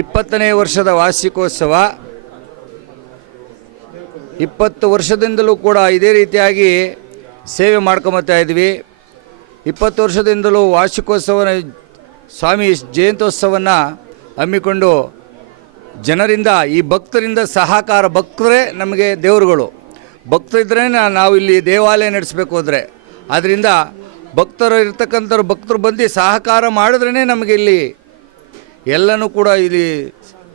20ನೇ ವರ್ಷದ ವಾರ್ಷಿಕೋತ್ಸವ 20 ವರ್ಷದಿಂದಲೂ ಕೂಡ ಇದೇ ರೀತಿಯಾಗಿ ಸೇವೆ ಮಾಡ್ಕೊಂಬತ್ತಾ ಇದ್ವಿ. 20 ವರ್ಷದಿಂದಲೂ ವಾರ್ಷಿಕೋತ್ಸವ ಸ್ವಾಮಿ ಜಯಂತ್ಯೋತ್ಸವವನ್ನು ಹಮ್ಮಿಕೊಂಡು ಜನರಿಂದ ಈ ಭಕ್ತರಿಂದ ಸಹಕಾರ, ಭಕ್ತರೇ ನಮಗೆ ದೇವರುಗಳು, ಭಕ್ತರಿದ್ರೇ ನಾವು ಇಲ್ಲಿ ದೇವಾಲಯ ನಡೆಸಬೇಕು ಅಂದರೆ. ಆದ್ದರಿಂದ ಭಕ್ತರು ಇರ್ತಕ್ಕಂಥವ್ರು ಭಕ್ತರು ಬಂದು ಸಹಕಾರ ಮಾಡಿದ್ರೇ ನಮಗೆ ಇಲ್ಲಿ ಎಲ್ಲನೂ ಕೂಡ ಇಲ್ಲಿ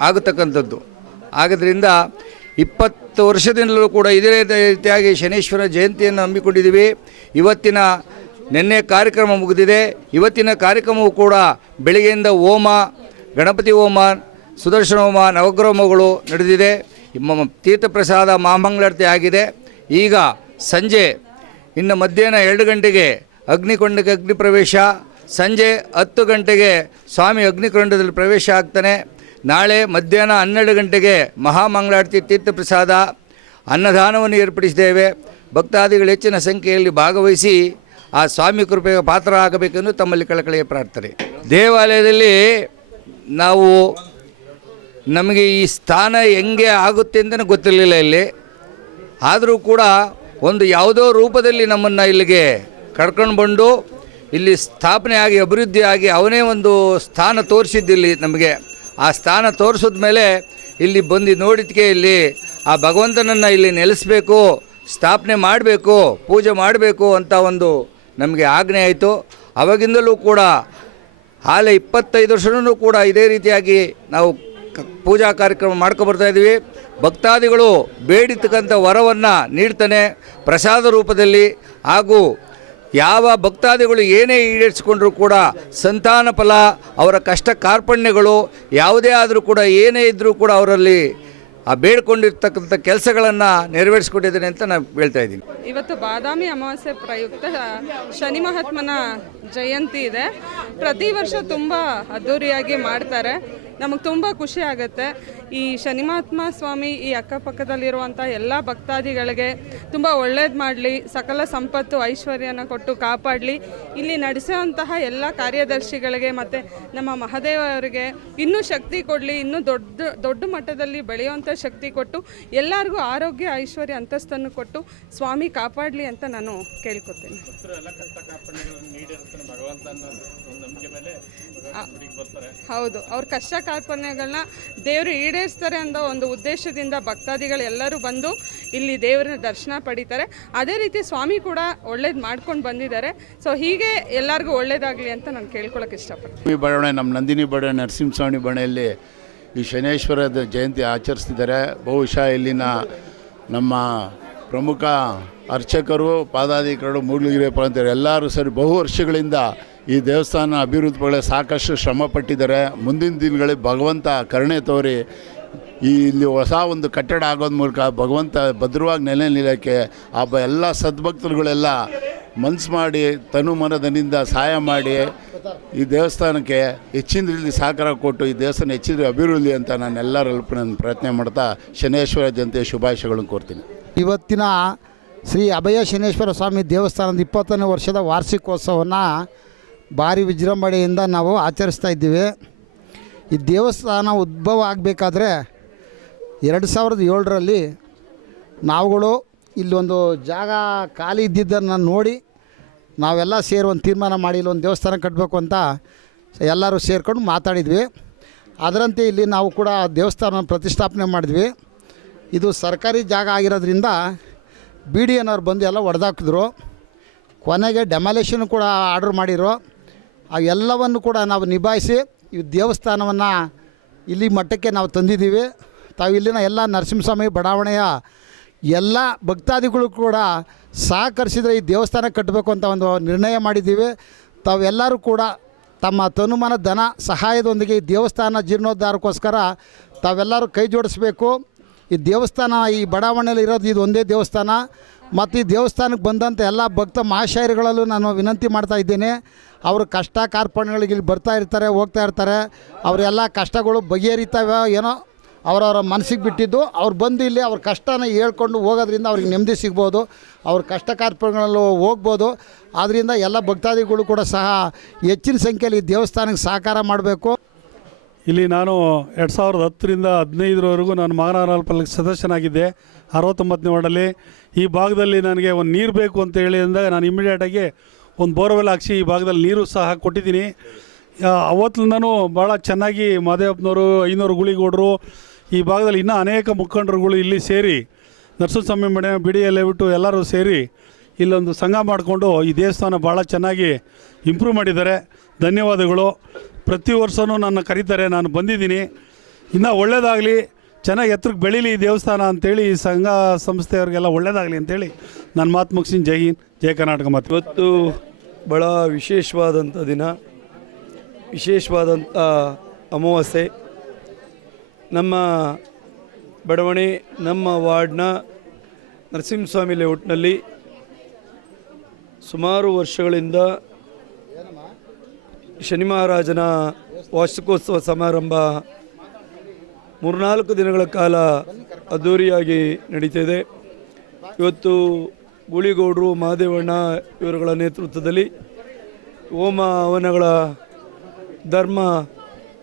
ಆಗತಕ್ಕಂಥದ್ದು. ಆದ್ದರಿಂದ 20 ವರ್ಷದಿಂದಲೂ ಕೂಡ ಇದೇ ರೀತಿಯಾಗಿ ಶನೇಶ್ವರ ಜಯಂತಿಯನ್ನು ಹಮ್ಮಿಕೊಂಡಿದ್ದೀವಿ. ನಿನ್ನೆ ಕಾರ್ಯಕ್ರಮ ಮುಗಿದಿದೆ. ಇವತ್ತಿನ ಕಾರ್ಯಕ್ರಮವು ಕೂಡ ಬೆಳಗ್ಗೆಯಿಂದ ಹೋಮ, ಗಣಪತಿ ಹೋಮ, ಸುದರ್ಶನ ಹೋಮ, ನವಗ್ರಹ ಹೋಮಗಳು ನಡೆದಿದೆ. ತೀರ್ಥಪ್ರಸಾದ ಮಹಾಮಂಗಳಾರತಿ ಆಗಿದೆ. ಈಗ ಸಂಜೆ ಇನ್ನು ಮಧ್ಯಾಹ್ನ 2 ಗಂಟೆಗೆ ಅಗ್ನಿಕೊಂಡಕ್ಕೆ ಅಗ್ನಿ ಪ್ರವೇಶ, ಸಂಜೆ 10 ಗಂಟೆಗೆ ಸ್ವಾಮಿ ಅಗ್ನಿಕೊಂಡದಲ್ಲಿ ಪ್ರವೇಶ ಆಗ್ತಾನೆ. ನಾಳೆ ಮಧ್ಯಾಹ್ನ 12 ಗಂಟೆಗೆ ಮಹಾಮಂಗಳಾರತಿ, ತೀರ್ಥಪ್ರಸಾದ, ಅನ್ನದಾನವನ್ನು ಏರ್ಪಡಿಸಿದ್ದೇವೆ. ಭಕ್ತಾದಿಗಳು ಹೆಚ್ಚಿನ ಸಂಖ್ಯೆಯಲ್ಲಿ ಭಾಗವಹಿಸಿ ಆ ಸ್ವಾಮಿ ಕೃಪೆಗೆ ಪಾತ್ರ ಆಗಬೇಕೆಂದು ತಮ್ಮಲ್ಲಿ ಕಳಕಳಿಯ ಪ್ರಾರ್ಥನೆ. ದೇವಾಲಯದಲ್ಲಿ ನಮಗೆ ಈ ಸ್ಥಾನ ಹೆಂಗೆ ಆಗುತ್ತೆ ಅಂತಲೇ ಗೊತ್ತಿರಲಿಲ್ಲ. ಇಲ್ಲಿ ಆದರೂ ಕೂಡ ಒಂದು ಯಾವುದೋ ರೂಪದಲ್ಲಿ ನಮ್ಮನ್ನು ಇಲ್ಲಿಗೆ ಕರ್ಕೊಂಡು ಬಂದು ಇಲ್ಲಿ ಸ್ಥಾಪನೆ ಆಗಿ ಅಭಿವೃದ್ಧಿ ಆಗಿ ಅವನೇ ಒಂದು ಸ್ಥಾನ ತೋರಿಸಿದ್ದಿಲ್ಲಿ ನಮಗೆ. ಆ ಸ್ಥಾನ ತೋರಿಸಿದ ಮೇಲೆ ಇಲ್ಲಿ ಬಂದು ನೋಡಿದ್ಕೆ ಇಲ್ಲಿ ಆ ಭಗವಂತನನ್ನು ಇಲ್ಲಿ ನೆಲೆಸಬೇಕು, ಸ್ಥಾಪನೆ ಮಾಡಬೇಕು, ಪೂಜೆ ಮಾಡಬೇಕು ಅಂತ ಒಂದು ನಮಗೆ ಆಜ್ಞೆ ಆಯಿತು. ಅವಾಗಿಂದಲೂ ಕೂಡ ಹಾಲೆ 25 ವರ್ಷವೂ ಕೂಡ ಇದೇ ರೀತಿಯಾಗಿ ನಾವು ಪೂಜಾ ಕಾರ್ಯಕ್ರಮ ಮಾಡ್ಕೊಬರ್ತಾಯಿದ್ವಿ. ಭಕ್ತಾದಿಗಳು ಬೇಡಿತಕ್ಕಂಥ ವರವನ್ನು ನೀಡ್ತಾನೆ ಪ್ರಸಾದ ರೂಪದಲ್ಲಿ. ಹಾಗೂ ಯಾವ ಭಕ್ತಾದಿಗಳು ಏನೇ ಈಡೇರಿಸಿಕೊಂಡ್ರೂ ಕೂಡ ಸಂತಾನ ಫಲ, ಅವರ ಕಷ್ಟ ಕಾರ್ಪಣ್ಯಗಳು ಯಾವುದೇ ಆದರೂ ಕೂಡ ಏನೇ ಇದ್ದರೂ ಕೂಡ ಅವರಲ್ಲಿ ಆ ಬೇಡ್ಕೊಂಡಿರ್ತಕ್ಕಂಥ ಕೆಲಸಗಳನ್ನು ನೆರವೇರಿಸ್ಕೊಟ್ಟಿದ್ದೇನೆ ಅಂತ ನಾನು ಹೇಳ್ತಾ ಇದ್ದೀನಿ. ಇವತ್ತು ಬಾದಾಮಿ ಅಮಾವಾಸ್ಯೆ ಪ್ರಯುಕ್ತ ಶನಿ ಮಹಾತ್ಮನ ಜಯಂತಿ ಇದೆ. ಪ್ರತಿ ವರ್ಷ ತುಂಬ ಅದ್ಧೂರಿಯಾಗಿ ಮಾಡ್ತಾರೆ. ನಮಗೆ ತುಂಬ ಖುಷಿ ಆಗುತ್ತೆ. ಈ ಶನಿ ಮಹಾತ್ಮ ಸ್ವಾಮಿ ಈ ಅಕ್ಕಪಕ್ಕದಲ್ಲಿರುವಂಥ ಎಲ್ಲ ಭಕ್ತಾದಿಗಳಿಗೆ ತುಂಬ ಒಳ್ಳೇದು ಮಾಡಲಿ, ಸಕಲ ಸಂಪತ್ತು ಐಶ್ವರ್ಯನ ಕೊಟ್ಟು ಕಾಪಾಡಲಿ. ಇಲ್ಲಿ ನಡೆಸುವಂತಹ ಎಲ್ಲ ಕಾರ್ಯದರ್ಶಿಗಳಿಗೆ ಮತ್ತು ನಮ್ಮ ಮಹಾದೇವರಿಗೆ ಇನ್ನೂ ಶಕ್ತಿ ಕೊಡಲಿ, ಇನ್ನೂ ದೊಡ್ಡ ಮಟ್ಟದಲ್ಲಿ ಬೆಳೆಯುವಂಥ ಶಕ್ತಿ ಕೊಟ್ಟು ಎಲ್ಲರಿಗೂ ಆರೋಗ್ಯ ಐಶ್ವರ್ಯ ಅಂತಸ್ತನ್ನು ಕೊಟ್ಟು ಸ್ವಾಮಿ ಕಾಪಾಡಲಿ ಅಂತ ನಾನು ಕೇಳ್ಕೊತೀನಿ. ಹೌದು, ಅವ್ರ ಕಷ್ಟ ಕಾರ್ಪಣ್ಯಗಳನ್ನ ದೇವರು ಈಡೇರಿಸ್ತಾರೆ ಅನ್ನೋ ಒಂದು ಉದ್ದೇಶದಿಂದ ಭಕ್ತಾದಿಗಳು ಎಲ್ಲರೂ ಬಂದು ಇಲ್ಲಿ ದೇವರನ್ನ ದರ್ಶನ ಪಡಿತಾರೆ. ಅದೇ ರೀತಿ ಸ್ವಾಮಿ ಕೂಡ ಒಳ್ಳೇದು ಮಾಡ್ಕೊಂಡು ಬಂದಿದ್ದಾರೆ. ಸೊ ಹೀಗೆ ಎಲ್ಲರಿಗೂ ಒಳ್ಳೇದಾಗಲಿ ಅಂತ ನಾನು ಕೇಳ್ಕೊಳಕ್ಕೆ ಇಷ್ಟಪಡ್ತೀನಿ. ಬಡಾವಣೆ ನಮ್ಮ ನಂದಿನಿ ಬಡಾವಣೆ ನರಸಿಂಹಸ್ವಾಮಿ ಬಣೆಯಲ್ಲಿ ಈ ಶನೇಶ್ವರದ ಜಯಂತಿ ಆಚರಿಸ್ತಿದ್ದಾರೆ. ಬಹುಶಃ ಇಲ್ಲಿನ ನಮ್ಮ ಪ್ರಮುಖ ಅರ್ಚಕರು, ಪಾದಾಧಿಕಾರಿಗಳು, ಮೂಡ್ಲಗಿರಿ ಪ್ರಾಂತ್ಯರು ಎಲ್ಲರೂ ಸರಿ ಬಹು ವರ್ಷಗಳಿಂದ ಈ ದೇವಸ್ಥಾನ ಅಭಿವೃದ್ಧಿಗಳಿಗೆ ಸಾಕಷ್ಟು ಶ್ರಮ ಪಟ್ಟಿದ್ದಾರೆ. ಮುಂದಿನ ದಿನಗಳಲ್ಲಿ ಭಗವಂತ ಕರುಣೆ ತೋರಿ ಇಲ್ಲಿ ಹೊಸ ಒಂದು ಕಟ್ಟಡ ಆಗೋದ ಮೂಲಕ ಭಗವಂತ ಭದ್ರವಾಗಿ ನೆಲೆ ನಿಲ್ಲಕ್ಕೆ ಎಲ್ಲ ಸದ್ಭಕ್ತರುಗಳೆಲ್ಲ ಮನಸ್ಸು ಮಾಡಿ ತನು ಮನದನಿಂದ ಸಹಾಯ ಮಾಡಿ ಈ ದೇವಸ್ಥಾನಕ್ಕೆ ಹೆಚ್ಚಿನ ಸಹಕಾರ ಕೊಟ್ಟು ಈ ದೇವಸ್ಥಾನ ಹೆಚ್ಚಿನ ಅಭಿವೃದ್ಧಿ ಅಂತ ನಾನು ಎಲ್ಲರಲ್ಲೂ ನಾನು ಪ್ರಯತ್ನ ಮಾಡ್ತಾ ಶನೇಶ್ವರ ಜಯಂತಿಯ ಶುಭಾಶಯಗಳನ್ನು ಕೋರ್ತೀನಿ. ಇವತ್ತಿನ ಶ್ರೀ ಅಭಯ ಶನೇಶ್ವರ ಸ್ವಾಮಿ ದೇವಸ್ಥಾನದ 20ನೇ ವರ್ಷದ ವಾರ್ಷಿಕೋತ್ಸವವನ್ನು ಭಾರಿ ವಿಜೃಂಭಣೆಯಿಂದ ನಾವು ಆಚರಿಸ್ತಾ ಇದ್ದೀವಿ. ಈ ದೇವಸ್ಥಾನ ಉದ್ಭವ ಆಗಬೇಕಾದ್ರೆ 2007ರಲ್ಲಿ ನಾವುಗಳು ಇಲ್ಲೊಂದು ಜಾಗ ಖಾಲಿ ಇದ್ದಿದ್ದನ್ನು ನೋಡಿ ನಾವೆಲ್ಲ ಸೇರಿ ಒಂದು ತೀರ್ಮಾನ ಮಾಡಿ ಇಲ್ಲೊಂದು ದೇವಸ್ಥಾನ ಕಟ್ಟಬೇಕು ಅಂತ ಎಲ್ಲರೂ ಸೇರ್ಕೊಂಡು ಮಾತಾಡಿದ್ವಿ. ಅದರಂತೆ ಇಲ್ಲಿ ನಾವು ಕೂಡ ದೇವಸ್ಥಾನ ಪ್ರತಿಷ್ಠಾಪನೆ ಮಾಡಿದ್ವಿ. ಇದು ಸರ್ಕಾರಿ ಜಾಗ ಆಗಿರೋದ್ರಿಂದ BDN ಅವ್ರು ಬಂದು ಎಲ್ಲ ಹೊಡೆದಾಕಿದ್ರು. ಕೊನೆಗೆ ಡೆಮಾಲೇಷನ್ ಕೂಡ ಆರ್ಡ್ರ್ ಮಾಡಿರೋ. ಅವೆಲ್ಲವನ್ನು ಕೂಡ ನಾವು ನಿಭಾಯಿಸಿ ಈ ದೇವಸ್ಥಾನವನ್ನು ಇಲ್ಲಿ ಮಟ್ಟಕ್ಕೆ ನಾವು ತಂದಿದ್ದೀವಿ. ತಾವು ಇಲ್ಲಿನ ಎಲ್ಲ ನರಸಿಂಹಸ್ವಾಮಿ ಬಡಾವಣೆಯ ಎಲ್ಲ ಭಕ್ತಾದಿಗಳು ಕೂಡ ಸಹಕರಿಸಿದರೆ ಈ ದೇವಸ್ಥಾನ ಕಟ್ಟಬೇಕು ಅಂತ ಒಂದು ನಿರ್ಣಯ ಮಾಡಿದ್ದೀವಿ. ತಾವೆಲ್ಲರೂ ಕೂಡ ತಮ್ಮ ತನುಮನ ಧನ ಸಹಾಯದೊಂದಿಗೆ ಈ ದೇವಸ್ಥಾನ ಜೀರ್ಣೋದ್ಧಾರಕ್ಕೋಸ್ಕರ ತಾವೆಲ್ಲರೂ ಕೈ ಜೋಡಿಸ್ಬೇಕು. ಈ ದೇವಸ್ಥಾನ ಈ ಬಡಾವಣೆಯಲ್ಲಿ ಇರೋದು ಇದು ಒಂದೇ ದೇವಸ್ಥಾನ. ಮತ್ತು ಈ ದೇವಸ್ಥಾನಕ್ಕೆ ಬಂದಂಥ ಎಲ್ಲ ಭಕ್ತ ಮಹಾಶಯರುಗಳಲ್ಲೂ ನಾನು ವಿನಂತಿ ಮಾಡ್ತಾ ಇದ್ದೇನೆ. ಅವರು ಕಷ್ಟ ಕಾರ್ಪಣ್ಯಗಳಿಗೆ ಇಲ್ಲಿ ಬರ್ತಾ ಇರ್ತಾರೆ, ಹೋಗ್ತಾ ಇರ್ತಾರೆ. ಅವರೆಲ್ಲ ಕಷ್ಟಗಳು ಬಗೆಹರಿತಾವೆ, ಏನೋ ಅವರವರ ಮನಸ್ಸಿಗೆ ಬಿಟ್ಟಿದ್ದು. ಅವ್ರು ಬಂದು ಇಲ್ಲಿ ಅವ್ರ ಕಷ್ಟನ ಹೇಳ್ಕೊಂಡು ಹೋಗೋದ್ರಿಂದ ಅವ್ರಿಗೆ ನೆಮ್ಮದಿ ಸಿಗ್ಬೋದು, ಅವ್ರ ಕಷ್ಟ ಕಾರ್ಪಣ್ಯಗಳಲ್ಲೂ ಹೋಗ್ಬೋದು. ಆದ್ದರಿಂದ ಎಲ್ಲ ಭಕ್ತಾದಿಗಳು ಕೂಡ ಸಹ ಹೆಚ್ಚಿನ ಸಂಖ್ಯೆಯಲ್ಲಿ ಈ ದೇವಸ್ಥಾನಕ್ಕೆ ಸಹಕಾರ ಮಾಡಬೇಕು. ಇಲ್ಲಿ ನಾನು 2010ರಿಂದ 15ರವರೆಗೂ ನಾನು ಮಹಾನಗರ ಪಾಲಿಕೆ ಸದಸ್ಯನಾಗಿದ್ದೆ 69ನೇ ವಾರ್ಡಲ್ಲಿ. ಈ ಭಾಗದಲ್ಲಿ ನನಗೆ ಒಂದು ನೀರು ಬೇಕು ಅಂತ ಹೇಳಿ ಅಂದಾಗ ನಾನು ಇಮಿಡಿಯೇಟಾಗಿ ಒಂದು ಬೋರ್ವೆಲ್ ಹಾಕ್ಸಿ ಈ ಭಾಗದಲ್ಲಿ ನೀರು ಸಹ ಕೊಟ್ಟಿದ್ದೀನಿ. ಅವತ್ತಿಂದನೂ ಭಾಳ ಚೆನ್ನಾಗಿ ಮಾದೇವಪ್ಪನವರು, ಐನೂರು ಗುಳಿಗೌಡರು, ಈ ಭಾಗದಲ್ಲಿ ಇನ್ನೂ ಅನೇಕ ಮುಖಂಡರುಗಳು ಇಲ್ಲಿ ಸೇರಿ ನರಸಿಂಹಸ್ವಾಮಿ ಮನೆ ಬಿಡಿಯಲ್ಲೇ ಬಿಟ್ಟು ಎಲ್ಲರೂ ಸೇರಿ ಇಲ್ಲೊಂದು ಸಂಘ ಮಾಡಿಕೊಂಡು ಈ ದೇವಸ್ಥಾನ ಭಾಳ ಚೆನ್ನಾಗಿ ಇಂಪ್ರೂವ್ ಮಾಡಿದ್ದಾರೆ. ಧನ್ಯವಾದಗಳು. ಪ್ರತಿ ವರ್ಷವೂ ನನ್ನ ಕರೀತಾರೆ, ನಾನು ಬಂದಿದ್ದೀನಿ. ಇನ್ನೂ ಒಳ್ಳೆಯದಾಗಲಿ, ಚೆನ್ನಾಗಿ ಎತ್ತರಕ್ಕೆ ಬೆಳೀಲಿ ಈ ದೇವಸ್ಥಾನ ಅಂಥೇಳಿ ಈ ಸಂಘ ಸಂಸ್ಥೆಯವ್ರಿಗೆಲ್ಲ ಒಳ್ಳೆಯದಾಗಲಿ ಅಂಥೇಳಿ ನಾನು ಮಾತು ಮುಗಿಸಿನ. ಜೈ ಹಿಂದ್, ಜೈ ಕರ್ನಾಟಕ. ಮಾತು ಇವತ್ತು ಭಾಳ ವಿಶೇಷವಾದಂಥ ದಿನ, ವಿಶೇಷವಾದಂಥ ಅಮಾವಾಸ್ಯೆ. ನಮ್ಮ ಬಡಾವಣೆ, ನಮ್ಮ ವಾರ್ಡ್ನ ನರಸಿಂಹಸ್ವಾಮಿ ಲೇಔಟ್ನಲ್ಲಿ ಸುಮಾರು ವರ್ಷಗಳಿಂದ ಶನಿ ಮಹಾರಾಜನ ವಾರ್ಷಿಕೋತ್ಸವ ಸಮಾರಂಭ 3-4 ದಿನಗಳ ಕಾಲ ಅದ್ಧೂರಿಯಾಗಿ ನಡೀತಿದೆ. ಇವತ್ತು ಗೂಳಿಗೌಡರು, ಮಾದೇವಣ್ಣ ಇವರುಗಳ ನೇತೃತ್ವದಲ್ಲಿ ಹೋಮ ಹವನಗಳ ಧರ್ಮ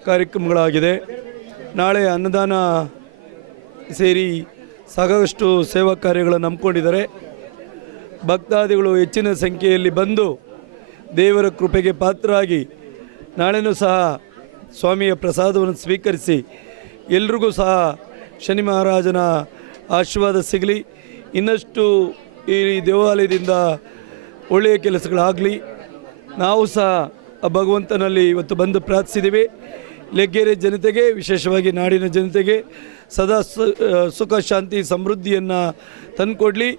ಕಾರ್ಯಕ್ರಮಗಳಾಗಿದೆ. ನಾಳೆ ಅನ್ನದಾನ ಸೇರಿ ಸಾಕಷ್ಟು ಸೇವಾ ಕಾರ್ಯಗಳನ್ನು ಹಮ್ಮಿಕೊಂಡಿದ್ದಾರೆ. ಭಕ್ತಾದಿಗಳು ಹೆಚ್ಚಿನ ಸಂಖ್ಯೆಯಲ್ಲಿ ಬಂದು ದೇವರ ಕೃಪೆಗೆ ಪಾತ್ರರಾಗಿ ನಾಳೆನೂ ಸಹ ಸ್ವಾಮಿಯ ಪ್ರಸಾದವನ್ನು ಸ್ವೀಕರಿಸಿ ಎಲ್ರಿಗೂ ಸಹ ಶನಿ ಮಹಾರಾಜನ ಆಶೀರ್ವಾದ ಸಿಗಲಿ. ಇನ್ನಷ್ಟು ಈ ದೇವಾಲಯದಿಂದ ಒಳ್ಳೆಯ ಕೆಲಸಗಳಾಗಲಿ. ನಾವು ಸಹ ಆ ಭಗವಂತನಲ್ಲಿ ಇವತ್ತು ಬಂದು ಪ್ರಾರ್ಥಿಸಿದ್ದೀವಿ. ಲೆಗ್ಗೆರೆ ಜನತೆಗೆ, ವಿಶೇಷವಾಗಿ ನಾಡಿನ ಜನತೆಗೆ ಸದಾ ಸುಖ ಶಾಂತಿ ಸಮೃದ್ಧಿಯನ್ನು ತಂದುಕೊಡಲಿ.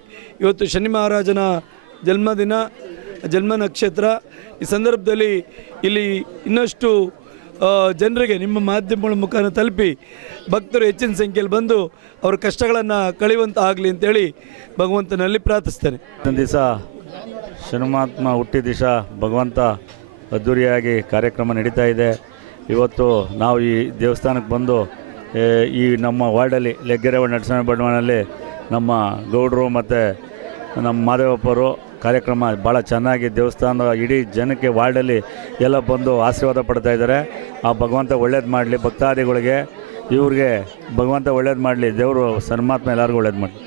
ಇವತ್ತು ಶನಿ ಮಹಾರಾಜನ ಜನ್ಮದಿನ, ಜನ್ಮ ನಕ್ಷತ್ರ. ಈ ಸಂದರ್ಭದಲ್ಲಿ ಇಲ್ಲಿ ಇನ್ನಷ್ಟು ಜನರಿಗೆ ನಿಮ್ಮ ಮಾಧ್ಯಮಗಳ ಮುಖಾಂತರ ತಲುಪಿ ಭಕ್ತರು ಹೆಚ್ಚಿನ ಸಂಖ್ಯೆಯಲ್ಲಿ ಬಂದು ಅವರ ಕಷ್ಟಗಳನ್ನು ಕಳೆಯುವಂತ ಆಗಲಿ ಅಂತೇಳಿ ಭಗವಂತನಲ್ಲಿ ಪ್ರಾರ್ಥಿಸ್ತೇನೆ. ಒಂದು ದಿವಸ ಶನಿಮಹಾತ್ಮ ಹುಟ್ಟಿದ ದಿವಸ ಭಗವಂತ ಅದ್ಧೂರಿಯಾಗಿ ಕಾರ್ಯಕ್ರಮ ನಡೀತಾ ಇದೆ. ಇವತ್ತು ನಾವು ಈ ದೇವಸ್ಥಾನಕ್ಕೆ ಬಂದು ಈ ನಮ್ಮ ವಾರ್ಡಲ್ಲಿ ಲೆಗ್ಗೆರೆ ನರಸಿಂಹ ಬಡಾವಣೆಯಲ್ಲಿ ನಮ್ಮ ಗೌಡರು ಮತ್ತು ನಮ್ಮ ಮಾದೇವಪ್ಪರು ಕಾರ್ಯಕ್ರಮ ಭಾಳ ಚೆನ್ನಾಗಿ ದೇವಸ್ಥಾನದ ಇಡೀ ಜನಕ್ಕೆ ವಾರ್ಡಲ್ಲಿ ಎಲ್ಲ ಬಂದು ಆಶೀರ್ವಾದ ಪಡ್ತಾ ಇದ್ದಾರೆ. ಆ ಭಗವಂತ ಒಳ್ಳೇದು ಮಾಡಲಿ ಭಕ್ತಾದಿಗಳಿಗೆ, ಇವ್ರಿಗೆ ಭಗವಂತ ಒಳ್ಳೇದು ಮಾಡಲಿ. ದೇವರು ಪರಮಾತ್ಮ ಎಲ್ಲರಿಗೂ ಒಳ್ಳೇದು ಮಾಡಲಿ.